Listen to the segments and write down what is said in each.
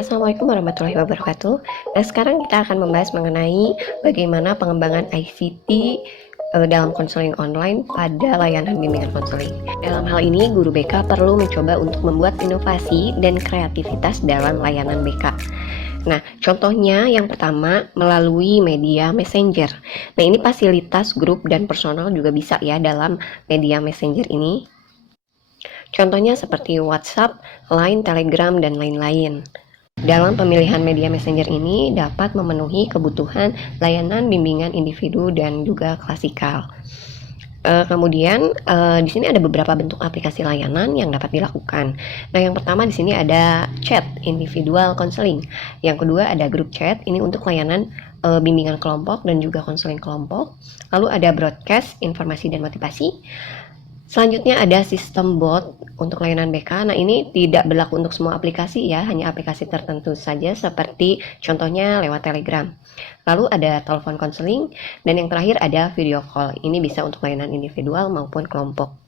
Assalamualaikum warahmatullahi wabarakatuh. Nah, sekarang kita akan membahas mengenai bagaimana pengembangan ICT dalam konseling online pada layanan bimbingan konseling. Dalam hal ini, guru BK perlu mencoba untuk membuat inovasi dan kreativitas dalam layanan BK. Nah, contohnya yang pertama melalui media Messenger. Nah, ini fasilitas grup dan personal juga bisa ya dalam media Messenger ini. Contohnya seperti WhatsApp, Line, Telegram, dan lain-lain. Dalam pemilihan media messenger ini dapat memenuhi kebutuhan layanan bimbingan individu dan juga klasikal. Kemudian di sini ada beberapa bentuk aplikasi layanan yang dapat dilakukan. Nah, yang pertama di sini ada chat individual counseling. Yang kedua ada grup chat, ini untuk layanan bimbingan kelompok dan juga konseling kelompok. Lalu ada broadcast informasi dan motivasi. Selanjutnya ada sistem bot untuk layanan BK. Nah, ini tidak berlaku untuk semua aplikasi ya, hanya aplikasi tertentu saja seperti contohnya lewat Telegram. Lalu ada telepon konseling dan yang terakhir ada video call. Ini bisa untuk layanan individual maupun kelompok.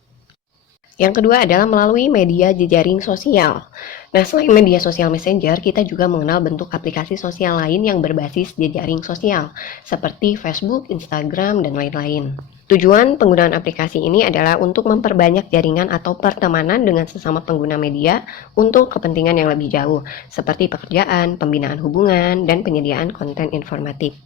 Yang kedua adalah melalui media jejaring sosial. Nah, selain media sosial Messenger, kita juga mengenal bentuk aplikasi sosial lain yang berbasis jejaring sosial, seperti Facebook, Instagram, dan lain-lain. Tujuan penggunaan aplikasi ini adalah untuk memperbanyak jaringan atau pertemanan dengan sesama pengguna media untuk kepentingan yang lebih jauh, seperti pekerjaan, pembinaan hubungan, dan penyediaan konten informatif.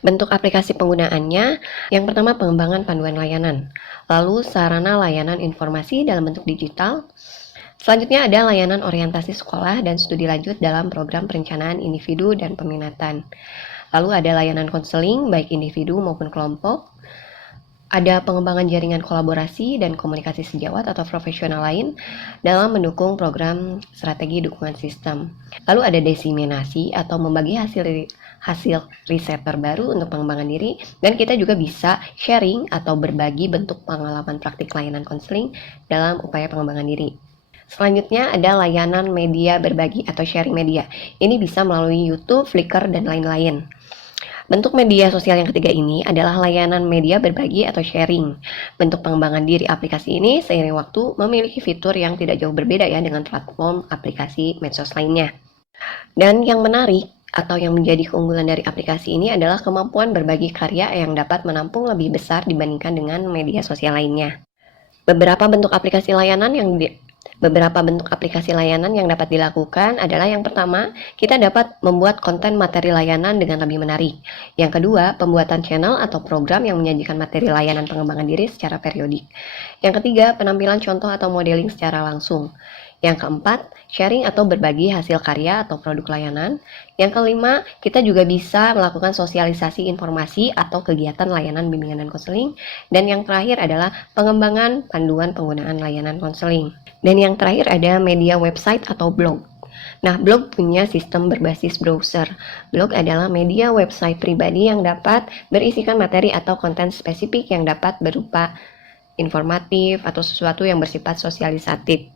Bentuk aplikasi penggunaannya, yang pertama pengembangan panduan layanan, lalu sarana layanan informasi dalam bentuk digital. Selanjutnya ada layanan orientasi sekolah dan studi lanjut dalam program perencanaan individu dan peminatan. Lalu ada layanan konseling baik individu maupun kelompok. Ada pengembangan jaringan kolaborasi dan komunikasi sejawat atau profesional lain dalam mendukung program strategi dukungan sistem. Lalu ada diseminasi atau membagi hasil riset terbaru untuk pengembangan diri, dan kita juga bisa sharing atau berbagi bentuk pengalaman praktik layanan konseling dalam upaya pengembangan diri. Selanjutnya ada layanan media berbagi atau sharing media. Ini bisa melalui YouTube, Flickr, dan lain-lain. Bentuk media sosial yang ketiga ini adalah layanan media berbagi atau sharing. Bentuk pengembangan diri aplikasi ini seiring waktu memiliki fitur yang tidak jauh berbeda ya dengan platform aplikasi medsos lainnya. Dan yang menarik atau yang menjadi keunggulan dari aplikasi ini adalah kemampuan berbagi karya yang dapat menampung lebih besar dibandingkan dengan media sosial lainnya. Beberapa bentuk aplikasi layanan yang dapat dilakukan adalah yang pertama, kita dapat membuat konten materi layanan dengan lebih menarik. Yang kedua, pembuatan channel atau program yang menyajikan materi layanan pengembangan diri secara periodik. Yang ketiga, penampilan contoh atau modeling secara langsung. Yang keempat, sharing atau berbagi hasil karya atau produk layanan. Yang kelima, kita juga bisa melakukan sosialisasi informasi atau kegiatan layanan bimbingan dan konseling. Dan yang terakhir adalah pengembangan panduan penggunaan layanan konseling. Dan yang terakhir ada media website atau blog. Nah, blog punya sistem berbasis browser. Blog adalah media website pribadi yang dapat berisikan materi atau konten spesifik yang dapat berupa informatif atau sesuatu yang bersifat sosialisatif.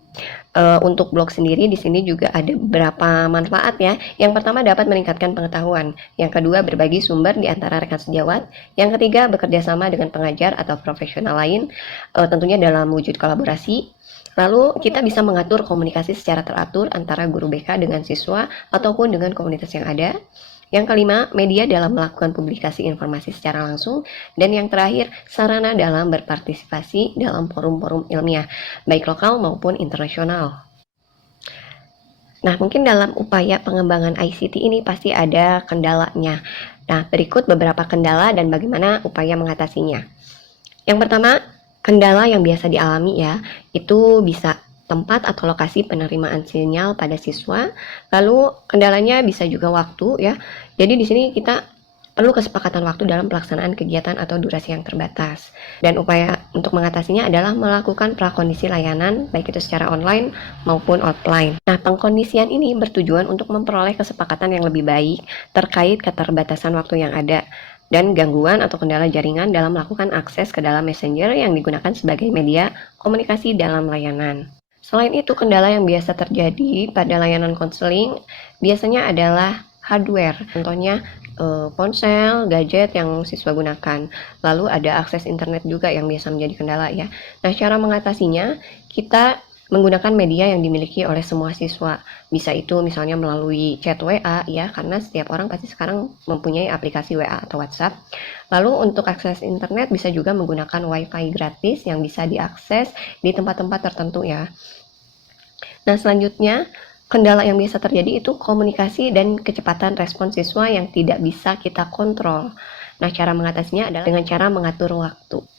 Untuk blog sendiri di sini juga ada beberapa manfaat ya. Yang pertama dapat meningkatkan pengetahuan. Yang kedua berbagi sumber di antara rekan sejawat. Yang ketiga bekerja sama dengan pengajar atau profesional lain, tentunya dalam wujud kolaborasi. Lalu kita bisa mengatur komunikasi secara teratur antara guru BK dengan siswa ataupun dengan komunitas yang ada. Yang kelima, media dalam melakukan publikasi informasi secara langsung. Dan yang terakhir, sarana dalam berpartisipasi dalam forum-forum ilmiah, baik lokal maupun internasional. Nah, mungkin dalam upaya pengembangan ICT ini pasti ada kendalanya. Nah, berikut beberapa kendala dan bagaimana upaya mengatasinya. Yang pertama, kendala yang biasa dialami ya, itu bisa tempat atau lokasi penerimaan sinyal pada siswa. Lalu kendalanya bisa juga waktu ya. Jadi di sini kita perlu kesepakatan waktu dalam pelaksanaan kegiatan atau durasi yang terbatas. Dan upaya untuk mengatasinya adalah melakukan prakondisi layanan baik itu secara online maupun offline. Nah, pengkondisian ini bertujuan untuk memperoleh kesepakatan yang lebih baik terkait keterbatasan waktu yang ada dan gangguan atau kendala jaringan dalam melakukan akses ke dalam Messenger yang digunakan sebagai media komunikasi dalam layanan. Selain itu, kendala yang biasa terjadi pada layanan konseling biasanya adalah hardware. Contohnya ponsel, gadget yang siswa gunakan. Lalu ada akses internet juga yang biasa menjadi kendala ya. Nah, cara mengatasinya, kita menggunakan media yang dimiliki oleh semua siswa. Bisa itu misalnya melalui chat WA ya, karena setiap orang pasti sekarang mempunyai aplikasi WA atau WhatsApp. Lalu untuk akses internet bisa juga menggunakan WiFi gratis yang bisa diakses di tempat-tempat tertentu ya. Nah, selanjutnya kendala yang biasa terjadi itu komunikasi dan kecepatan respon siswa yang tidak bisa kita kontrol. Nah, cara mengatasinya adalah dengan cara mengatur waktu.